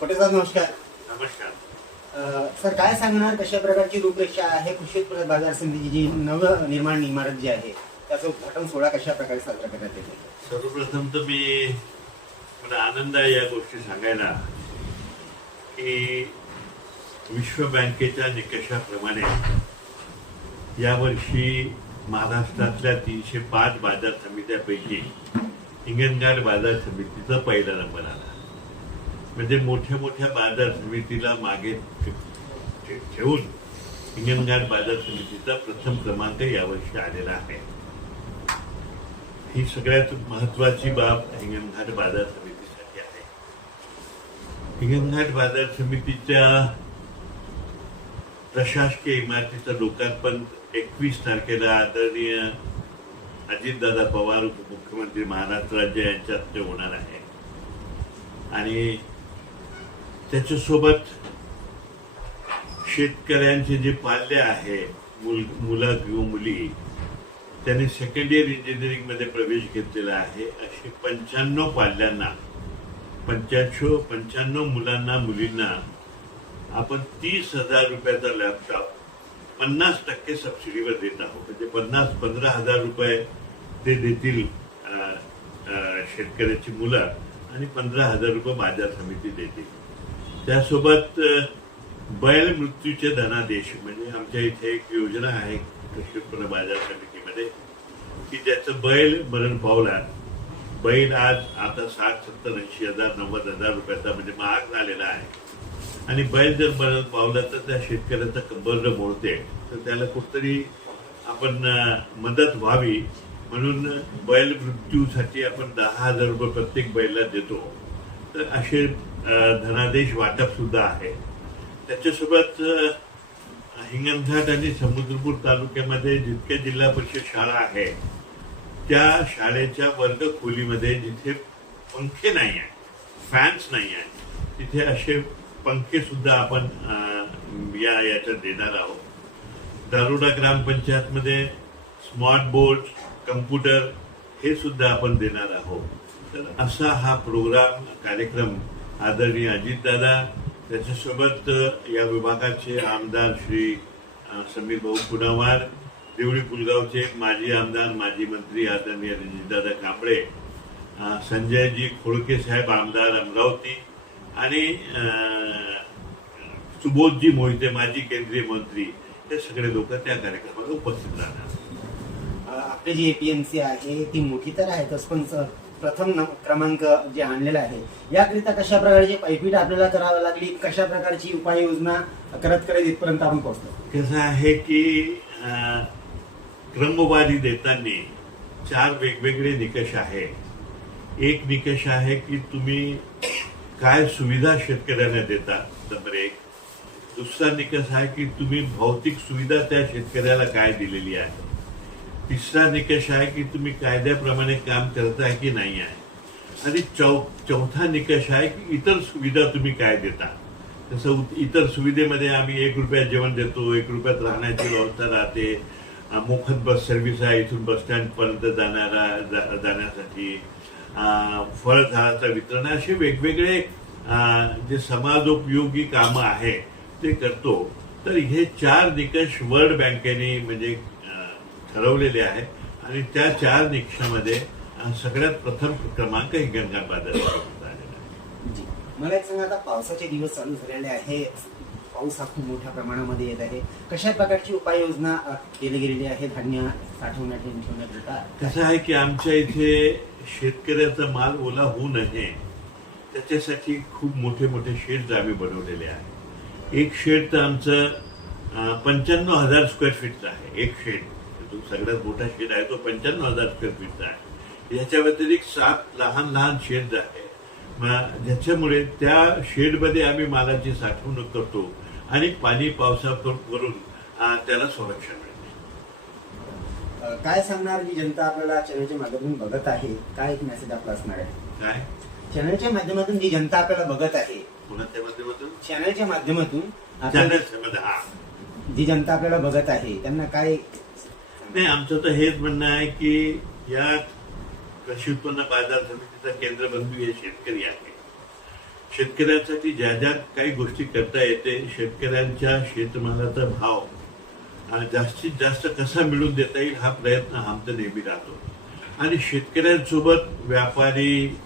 पटेल साहेब नमस्कार. नमस्कार. सर काय सांगणार कशा प्रकारची रूपरेषा आहे कृषी उत्पन्न बाजार समितीची जी नवनिर्माण इमारत जी आहे त्याचं उद्घाटन सोहळा कशा प्रकारे साजरा करण्यात येईल? सर्वप्रथम तर मला आनंद आहे या गोष्टी सांगायला की विश्व बँकेच्या निकषाप्रमाणे यावर्षी महाराष्ट्रातल्या 305 बाजार समित्यापैकी हिंगणघाट बाजार समितीचा पहिला नंबर आला. म्हणजे मोठ्या मोठ्या बाजार समितीला मागे ठेवून हिंगणघाट बाजार समितीचा प्रथम क्रमांक यावर्षी आलेला आहे. ही सगळ्यात महत्वाची बाब हिंगणघाट बाजार समितीसाठी आहे. हिंगणघाट बाजार समितीच्या प्रशासकीय इमारतीचं लोकार्पण 21 तारखेला आदरणीय अजितदादा पवार उपमुख्यमंत्री महाराष्ट्र राज्य यांच्या हस्ते होणार आहे. आणि त्याच्यासोबत शेतकऱ्यांचे जे पाल्य आहे मुलं किंवा मुली त्यांनी सेकंड इयर इंजिनिअरिंग मध्ये प्रवेश घेतलेला आहे. असे 95 पाल्यांना 95 मुलांना मुलींना आपण 30,000 रुपयाचा लॅपटॉप 50% सबसिडीवर देत आहोत. म्हणजे 15,000 रुपये ते देतील शेतकऱ्याची मुलं आणि 15,000 रुपये बाजार समिती देतील. त्यासोबत बैल मृत्यूचे धनादेश म्हणजे आमच्या इथे एक योजना आहे कृषी उत्पन्न बाजार समितीमध्ये की ज्याचं बैल मरण पावला, बैल आज आता 60, 70, 80,000, 90,000 रुपयाचा म्हणजे महाग झालेला आहे. आणि बैल जर मरण पावला तर त्या शेतकऱ्याचा कंबर मोडते, तर त्याला कुठतरी आपण मदत व्हावी म्हणून बैल मृत्यूसाठी आपण 10,000 रुपये प्रत्येक बैलाला देतो. तर असे धनादेश वाटप सुद्धा आहे. त्याच्यासोबत हिंगणघाट आणि समुद्रपूर तालुक्यामध्ये जितक्या जिल्हा परिषद शाळा आहे त्या शाळेच्या वर्ग खोलीमध्ये जिथे पंखे नाही आहे, फॅन्स नाही आहे, तिथे असे पंखे सुद्धा आपण याच्यात देणार आहोत. दारोडा ग्रामपंचायतमध्ये स्मार्ट बोर्ड, कम्प्युटर हे सुद्धा आपण देणार आहोत. तर असा हा प्रोग्राम कार्यक्रम आदरणीय अजितदादा, त्याच्यासोबत या विभागाचे आमदार श्री समीर भाऊ पुनावार, देवळी पुलगावचे माजी आमदार माजी मंत्री आदरणीय रणजितदादा कांबळे, संजयजी खोळके साहेब आमदार अमरावती आणि सुबोधजी मोहिते माजी केंद्रीय मंत्री, हे सगळे लोक त्या कार्यक्रमाला उपस्थित राहणार. आपली जी एपीएमसी आहे ती मोठी तर आहेच, पण प्रथम क्रमांक जे आणलेला आहे याकरिता कशा प्रकारची पायपीट आपल्याला करावी लागली, कशा प्रकारची उपाययोजना करत इथपर्यंत आपण पोहोचतो? कसं आहे की क्रमवारी देताना 4 वेगवेगळे निकष आहे. एक निकष आहे की तुम्ही काय सुविधा शेतकऱ्यांना देता, नंबर 1. दुसरा निकष आहे की तुम्ही भौतिक सुविधा त्या शेतकऱ्याला काय दिलेली आहे. तिसरा निकष आहे की तुम्ही कायद्याप्रमाणे काम करताय की नाही आहे. आणि चौथा निकष आहे की इतर सुविधा तुम्ही काय देता. तसं इतर सुविधेमध्ये आम्ही 1 रुपयात जेवण देतो, 1 रुपयात राहण्याची व्यवस्था राहते, मोफत बस सर्व्हिस आहे इथून बस स्टँड पर्यंत जाण्यासाठी, फळ झाडाचं वितरण, असे वेगवेगळे जे समाजोपयोगी कामं आहे ते करतो. तर हे 4 निकष वर्ल्ड बँकेने म्हणजे ठरवलेले आहे आणि त्या 4 निकषामध्ये सगळ्यात प्रथम क्रमांक हिंगणघाट बाजार समितीचा आलेला आहे. मला एक सांगा, आता पावसाचे दिवस चालू झालेले आहे, पाऊस हा खूप मोठ्या प्रमाणामध्ये येत आहे, कशा प्रकारची उपाययोजना केली गेलेली आहे धान्य साठवण्याकरिता? कसं आहे की आमच्या इथे शेतकऱ्याचा माल ओला होऊ नये त्याच्यासाठी खूप मोठे मोठे शेड आम्ही बनवलेले आहे. एक शेड तर आमचं 95,000 स्क्वेअर फीटचा आहे. एक शेड जो सगळ्यात मोठा शेड आहे तो 95,000 स्क्वेअर फीटचा आहे. याच्या व्यतिरिक्त 7 लहान लहान शेड आहे, ज्याच्यामुळे त्या शेडमध्ये आम्ही मालाची साठवणूक करतो आणि पाणी पावसा करून त्याला संरक्षण मिळते. काय सांगणार जी जनता आपल्याला चॅनलच्या माध्यमातून बघत आहे, काय एक मेसेज आपला असणार आहे? काय चॅनलच्या माध्यमातून जी जनता आपल्याला बघत आहे, कोणाच्या माध्यमातून? चॅनलच्या माध्यमातून चॅनल जी जनता आपल्याला बघत आहे त्यांना काय? नाही, आमचं तर हेच म्हणणं आहे की या कृषी उत्पन्न बाजार समितीचा केंद्रबिंदू हे शेतकरी आहे. शेतकऱ्यांसाठी ज्या ज्या काही गोष्टी करता येते, शेतकऱ्यांच्या शेतमालाचा भाव जास्तीत जास्त कसा मिळवून देता येईल हा प्रयत्न आमचा नेहमी राहतो. आणि शेतकऱ्यांसोबत व्यापारी,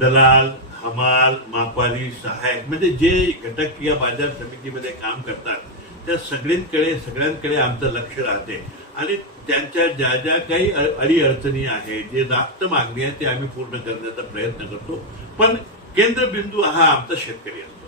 दलाल, हमाल, मापारी, सहायक म्हणजे जे घटक या बाजार समितीमध्ये काम करतात त्या सगळ्यांकडे आमचं लक्ष राहते. आणि त्यांच्या ज्या ज्या काही अडीअडचणी आहेत, जे रास्त मागणी आहे ते आम्ही पूर्ण करण्याचा प्रयत्न करतो. पण केंद्रबिंदू हा आमचा शेतकरी असतो.